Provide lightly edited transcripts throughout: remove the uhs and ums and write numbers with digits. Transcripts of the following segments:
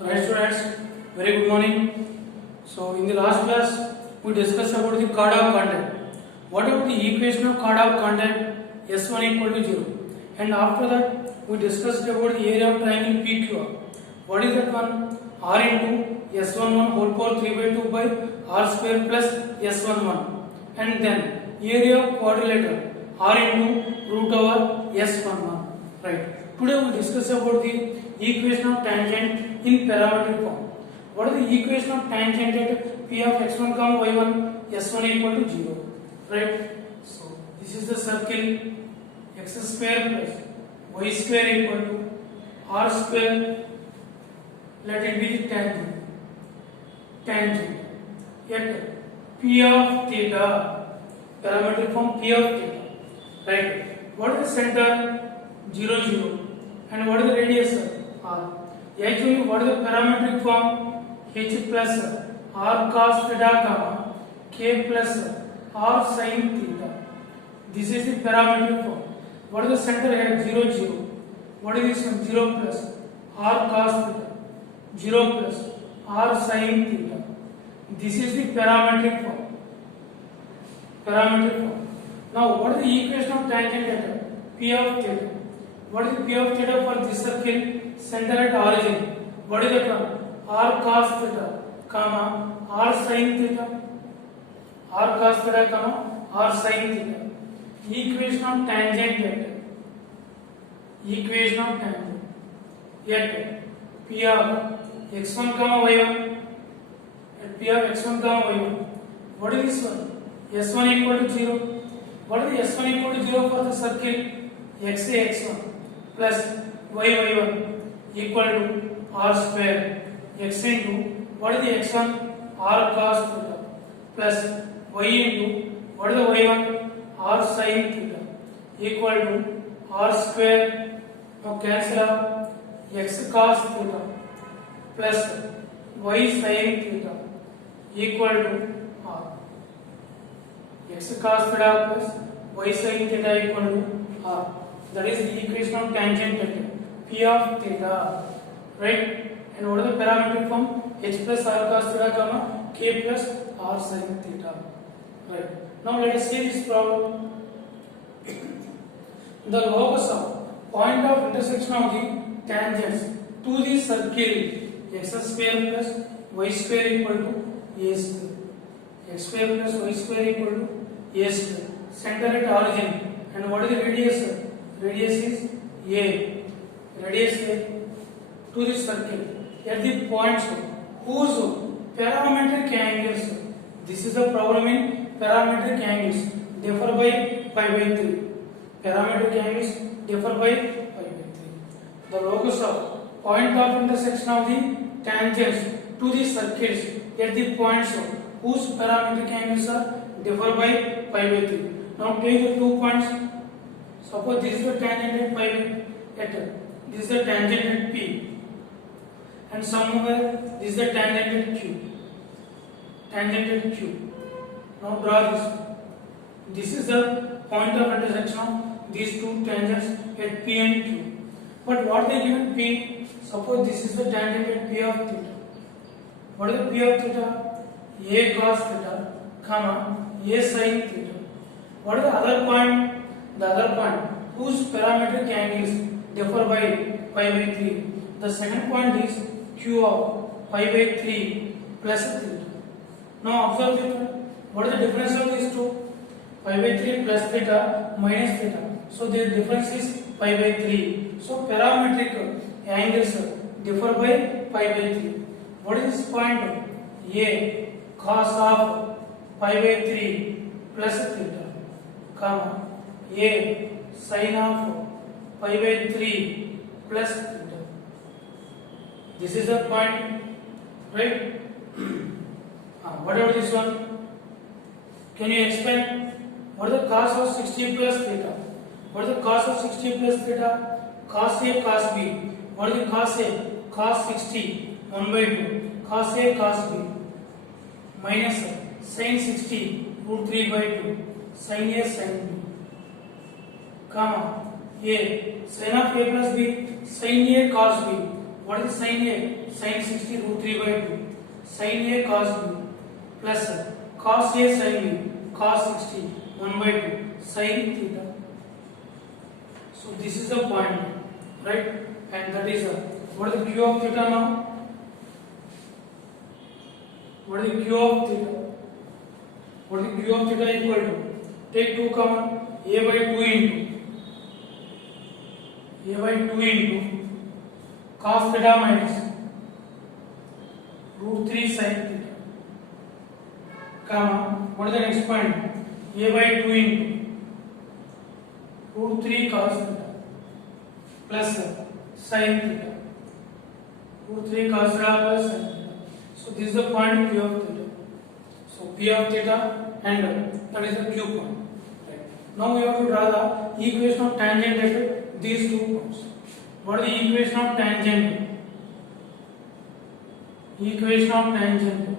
Right students, very good morning. So in the last class we discussed about the Carnot content. What about the equation of Carnot content S1 equal to 0? And after that we discussed about the area of triangle PQR. What is that one? R into S11 whole power 3 by 2 by R square plus S11. And then area of quadrilateral R into root over S11. Right. Today we discuss about the equation of tangent in parametric form. What is the equation of tangent at P of x1, y1, s1 equal to 0? Right. So this is the circle x square plus y square equal to r square. Let it be the tangent. Tangent at P of theta. Parametric form P of theta. Right. What is the center? 0, 0. And what is the radius? R. Actually, what is the parametric form? H plus R cos theta comma K plus R sin theta. This is the parametric form. What is the center here? 0, 0. What is this one? 0 plus R cos theta. 0 plus R sin theta. This is the parametric form. Parametric form. Now, what is the equation of tangent at P of theta? What is the P of theta for this circle? Center at origin. What is that one? R cos theta, comma R sin theta. R cos theta, comma R sin theta. Equation of tangent at P of x1, y1. At P of x1, y1. What is this one? S1 equal to 0. What is the S1 equal to 0 for the circle? x1 plus y1 equal to r square x into what is the x1? R cos theta plus y into what is the y1? R sin theta equal to r square. Now cancel out x cos theta plus y sin theta equal to r. X cos theta plus y sin theta equal to r. That is the equation of tangent at P of theta, right? And what is the parametric form? H plus R cos theta comma K plus R sin theta, right? Now let us see this problem. The locus of point of intersection of the tangents to the circle x square plus y square equal to a square. X square plus y square equal to a square. Center at origin. And what is the radius? Radius is a. Radius a to the circle at the points whose parametric angles. This is a problem in parametric angles differ by pi by 3. Parametric angles differ by pi by 3. The locus of point of intersection of the tangents to the circles at the points whose parametric angles are differ by pi by 3. Now take the 2 points. Suppose this is the tangent at pi at this is the tangent at P, and somewhere this is the tangent at Q. Tangent at Q. Now draw this. This is the point of intersection of these two tangents at P and Q. But what they given P? Suppose this is the tangent at P of theta. What is the P of theta? A cos theta, comma A sin theta. What is the other point? The other point whose parametric angles differ by pi by 3. The second point is Q of pi by 3 plus theta. Now observe theta. What is the difference of these two? Pi by 3 plus theta minus theta. So their difference is pi by 3. So parametric angles differ by pi by 3. What is this point? A cos of pi by 3 plus theta, comma A sin of pi by 3 plus theta. This is the point, right? What about this one? Can you explain? What is the cos of 60 plus theta? What is the cos of 60 plus theta? Cos A cos B. What is the cos A? Cos 60 1 by 2. Cos A cos B minus sin 60 root 3 by 2. Sin A sin B, comma A sin of A plus B sin A cos B. what is sin A? Sin 60 root 3 by 2. Sin A cos B plus cos A sin B cos 60 1 by 2 sin theta. So this is the point, right? And that is what is the q of theta now? What is the q of theta? What is the q of theta equal to? Take 2 common, a by 2 into cos theta minus root 3 sin theta, comma, what is the next point? A by 2 into root 3 cos theta plus sin theta, root 3 cos theta plus sin theta. So this is the point P of theta. So P of theta and that is the Q point. Right. Now we have to draw the equation of tangent at these 2 points. What is the equation of tangent? Equation of tangent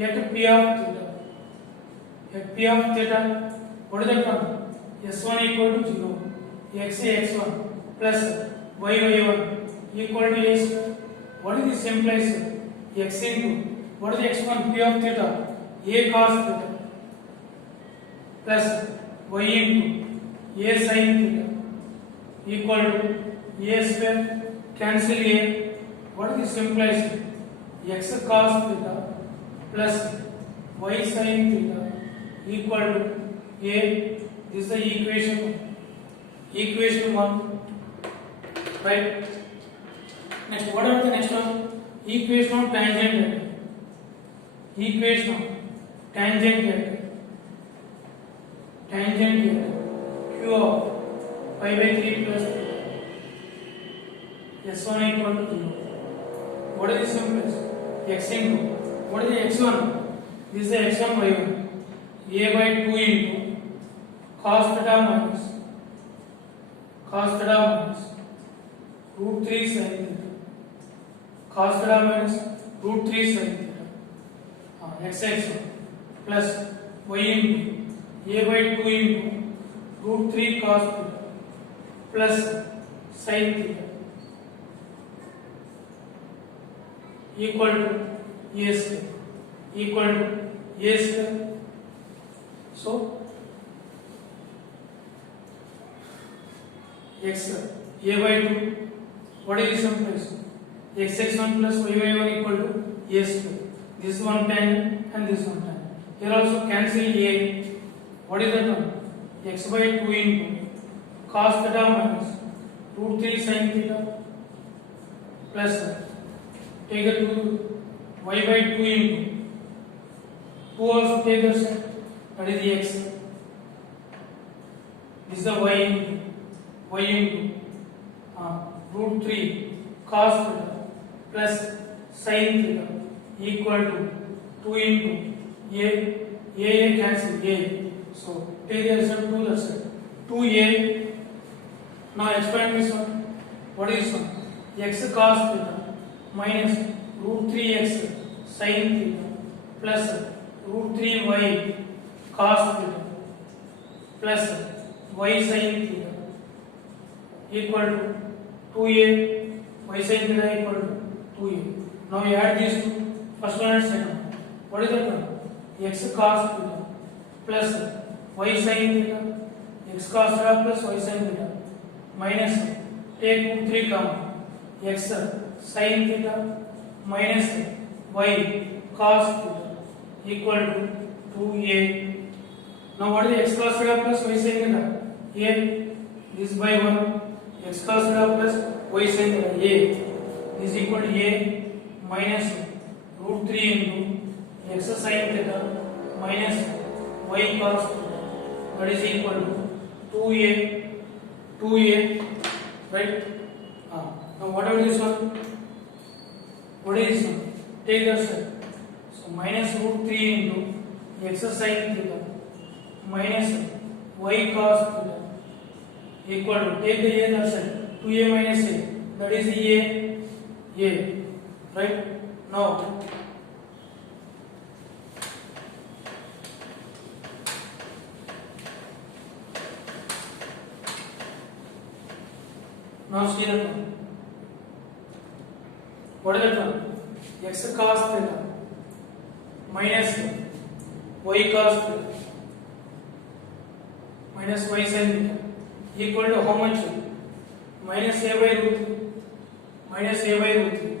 at P of theta. At P of theta, what is that one? S1 equal to 0, x1 plus y1 equal to a square. What is this implies? X into, what is the x1? P of theta, a cos theta plus y into a sin theta equal to a square. Cancel a. What is this implies? X cos theta plus y sin theta equal to a. This is the equation 1, right? Next, what are the next one? Equation of tangent. Equation of tangent q of pi by 3 plus s1 equal to 0. What is this implies? X into, what is the x1? This is the x1 y1, a by 2 into cos theta minus root 3 sin theta, cos theta minus root 3 sin theta, x1 plus y into a by 2 into root 3 cos theta plus sin theta equal to a square. So x a by 2, what is this implies? X1 plus y1 equal to a square. This one tangent and this one tangent. Here also cancel a. What is that one? X by 2 into cos theta minus root 3 sin theta plus take the 2 y by 2 into 2 also take the side, that is the x. This is the y into root 3 cos theta plus sin theta equal to 2 into a cancel a. So take the result to the side. 2a. Now expand this one. What is this one? X cos theta minus root 3x sin theta plus root 3y cos theta plus y sin theta equal to 2a, y sin theta equal to 2a. Now you add these two, first one and second one. What is that one? X cos theta plus y sin theta, x cos theta plus y sin theta minus take root 3 common, x sin theta minus y cos theta equal to 2a. Now what is the x cos theta plus y sin theta? A, this by 1, x cos theta plus y sin theta, a is equal to a minus root 3 into x sin theta minus y cos theta, that is equal to 2a, right? Now whatever this one, what is this one? Take that side. So minus root 3 into x sin theta minus y cos theta equal to, take the a that side, 2a minus a, that is a, right? Now see that one. What is that one? X cos theta minus y cos theta minus y sin theta equal to how much? Minus a by root 3. Minus a by root 3.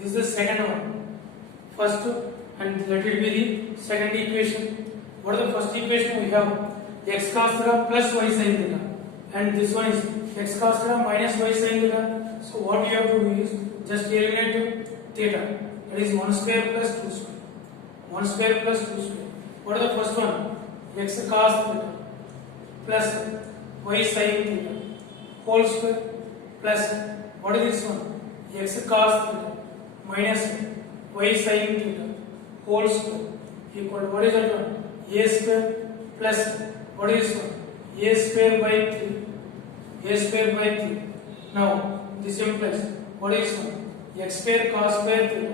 This is the second one. First, and let it be the second equation. What is the first equation? We have x cos theta plus y sin theta, and this one is x cos theta minus y sin theta. So what you have to do is just eliminate theta. That is 1 square plus 2 square. 1 square plus 2 square. What is the first one? X cos theta plus y sin theta whole square plus what is this one? X cos theta minus y sin theta whole square equal to what is that one? A square plus what is this one? A square by 3. A square by 3. Now this implies what is one? X square cos square theta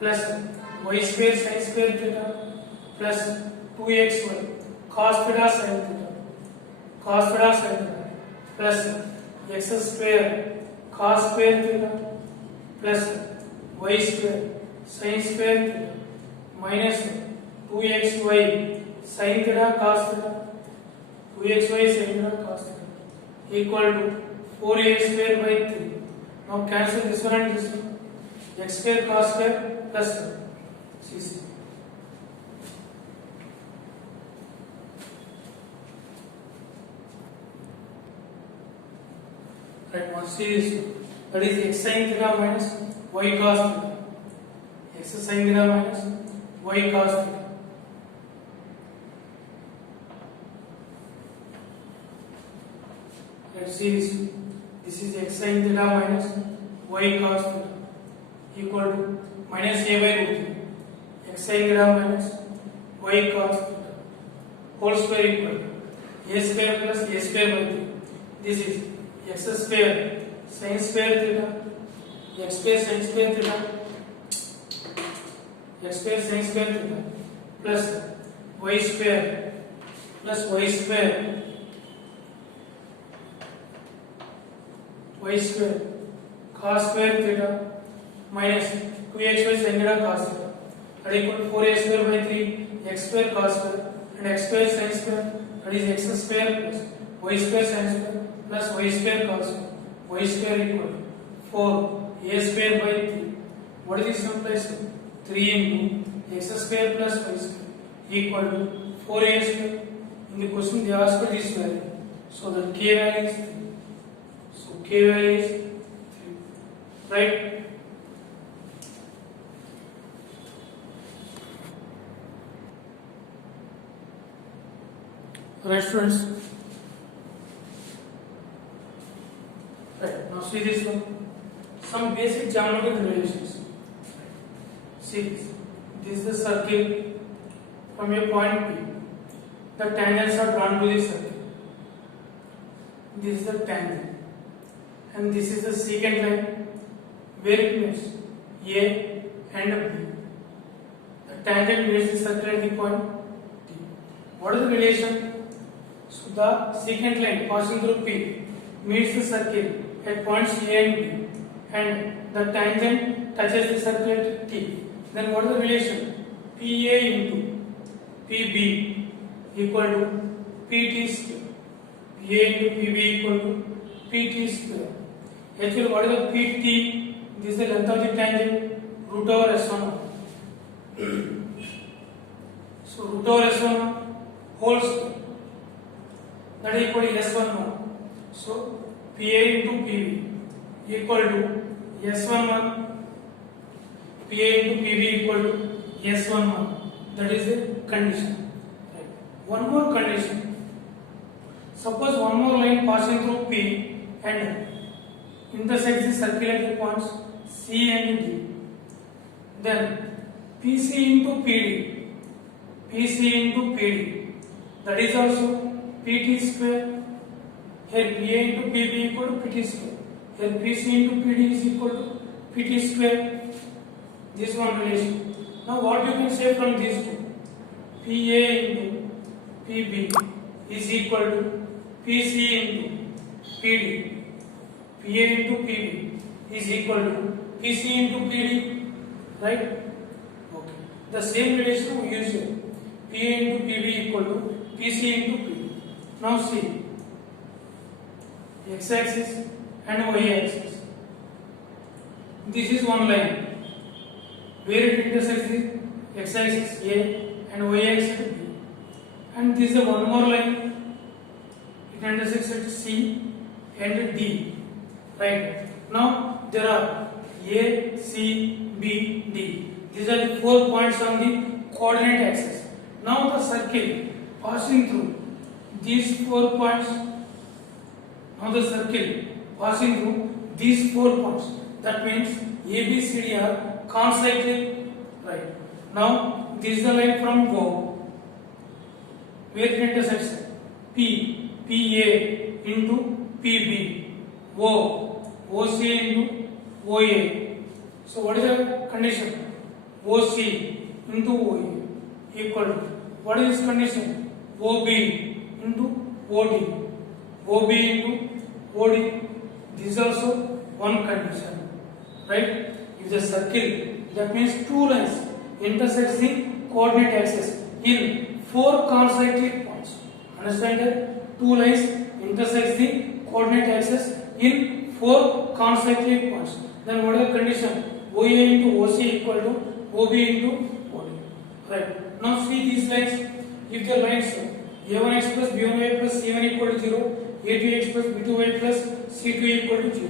plus y square sin square theta plus 2xy cos theta sin theta plus x square cos square theta plus y square sin square theta minus 2xy sin theta cos theta 2xy sin theta cos theta equal to 4a square by 3. Now cancel this one and this one. X square cos square plus cc. Right, now see this. That is x sin theta minus y cos theta. X sin theta minus y cos theta. Let's see this. This is x sin theta minus y cos theta equal to minus a by root 3. X sin theta minus y cos theta whole square equal to a square plus a square by 3. This is x square sin square theta, x square sin square theta, x square sin square theta plus y square cos square theta minus 2xy sin theta cos theta that equal to 4a square by 3 x square cos square and x square sin square that is x square plus y square sin square plus y square cos square y square equal to 4 a square by 3. What is this implies? 3 into x square plus y square equal to 4a square. In the question they asked for this value, so that k value is 3. So k value is 3, right? Right, students. Right, now see this one. Some basic geometric relations. See this. This is the circle from a point P. The tangents are drawn to this circle. This is the tangent. And this is the secant line where it meets A and B. The tangent meets the circle at the point T. What is the relation? So the secant line passing through P meets the circle at points A and B, and the tangent touches the circle at T. Then what is the relation? PA into PB equal to PT square. PA into PB equal to PT square. Actually, what is the PT? This is the length of the tangent, root over S1. So root over S1 whole square. That is equal to S11. So PA into PB equal to S11. PA into PB equal to S11. That is the condition. Right. One more condition. Suppose one more line passing through P and intersects the circle at the points C and D. Then PC into PD. PC into PD. That is also PT square. Here PA into PB equal to PT square. Here PC into PD is equal to PT square. This one relation. Now what you can say from these two? PA into PB is equal to PC into PD. PA into PB is equal to PC into PD, right? Okay. The same relation we use here. PA into PB equal to PC into PD. Now see, x-axis and y-axis. This is one line where it intersects the x-axis A and y-axis B. And this is one more line. It intersects at C and D. Right. Now there are A, C, B, D. These are the 4 points on the coordinate axis. Now the circle passing through these 4 points. Now the circle passing through these 4 points. That means A, B, C, D are concyclic. Right. Now this is the line from O where it intersects P, PA into PB, O, OC into OA. So what is the condition? OC into OA equal to, what is this condition? OB into OD, OB into OD. This is also one condition, right? If the circle, that means 2 lines intersects the coordinate axis in 4 concyclic points. Understand that? 2 lines intersects the coordinate axis in 4 concyclic points. Then what is the condition? OA into OC equal to OB into OD. Right. Now see these lines. If the lines A1x plus B1y plus C1 equal to 0, A2x plus B2y plus C2 equal to 0.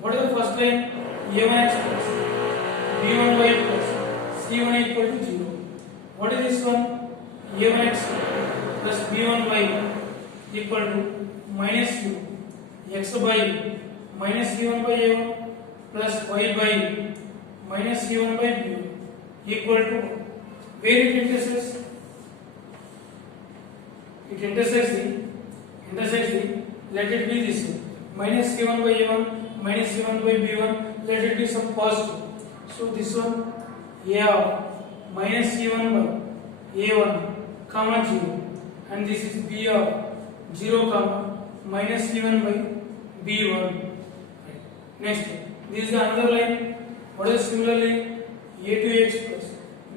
What is the first line? A1x plus B1y plus C1 equal to 0. What is this one? A1x plus B1y equal to minus U, x by minus C1 by A1 plus y by minus C1 by B1 equal to, where it intersects? It intersects the, let it be this minus C1 by A1 minus C1 by B1, let it be some positive. So this one A of minus C1 by A1 comma 0, and this is B of 0 comma minus C1 by B1. Next, this is another line. What is similarly? A2x plus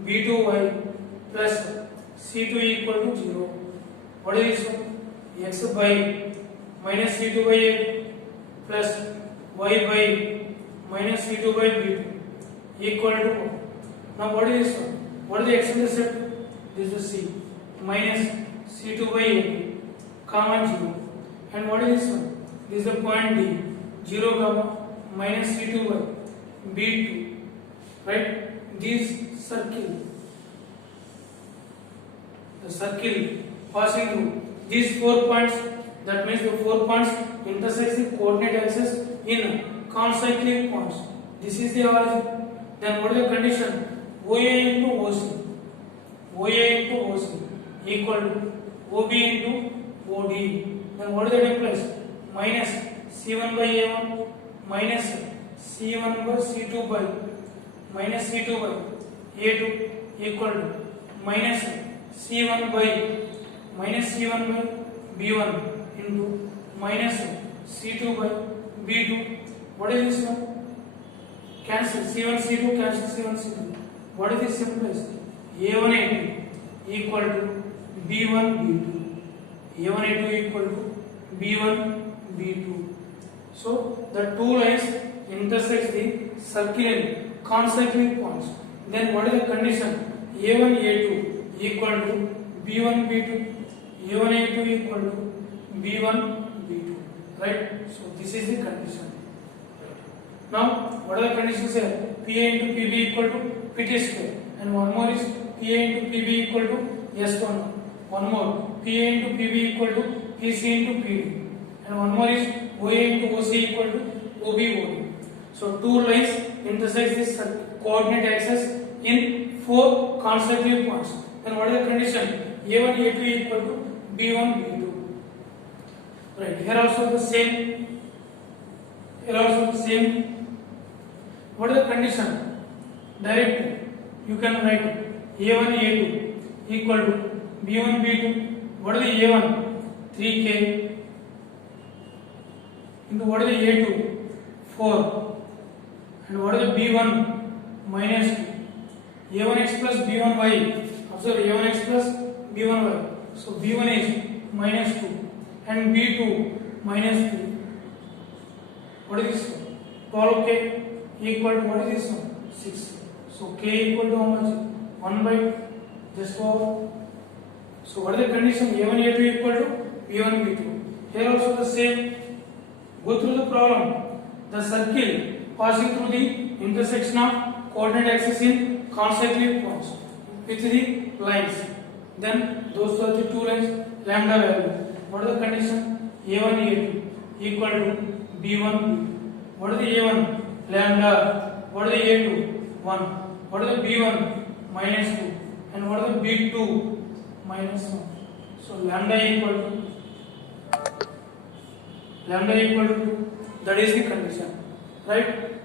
B2y plus C2 equal to 0. What is this one? X by minus C2 by A plus y by minus C2 by B2 equal to. Now what is this one? What is the x-intercept? This is the C minus C2 by A comma 0. And what is this one? This is the point D, 0 comma minus C2 by B2. Right? This circle, the circle passing through these 4 points, that means the 4 points intersect the coordinate axis in concyclic points. This is the origin. Then what is the condition? OA into OC, OA into OC equal to OB into OD. Then what is that implies? Minus C1 by A1 minus C1 by C2 by minus C2 by A2 equal to minus C1 by B1 into minus C2 by B2. What is this one? Cancel C1 C2, cancel C1 C2. What is this simplest? A1 A2 equal to B1 B2. A1 A2 equal to B1 B2. So the 2 lines intersect the circular concyclic points. Then what is the condition? A1 A2 equal to B1 B2. A1 A2 equal to B1 B2. Right? So this is the condition. Now what are the conditions here? PA into PB equal to PT square, and one more is PA into PB equal to S1. One more, PA into PB equal to PC into PD, and one more is OA into OC equal to OB OD. So 2 lines intersect this coordinate axis in 4 consecutive points. Then what is the condition? A1 A2 equal to B1 B2. Right. Here also the same. Here also the same. What is the condition? Directly you can write A1 A2 equal to B1 B2. What is the A1? 3K into what is the A2? 4. And what is the b1 minus 2? a1x plus b1y. Observe a1x plus b1y. So b1 is minus 2 and b2 minus 2. What is this one? 12k equal to what is this one? 6. So k equal to how much? 1 by just over. So what is the condition? a1 a2 equal to b1 b2. Here also the same. Go through the problem. The circle passing through the intersection of coordinate axis in concentric points with the lines. Then those are the two lines lambda value. What is the condition? a1 a2 equal to b1 b2. What is the a1? Lambda. What is the a2? 1. What is the b1? Minus 2. And what is the b2? Minus 1. So lambda equal to 2. That is the condition, right?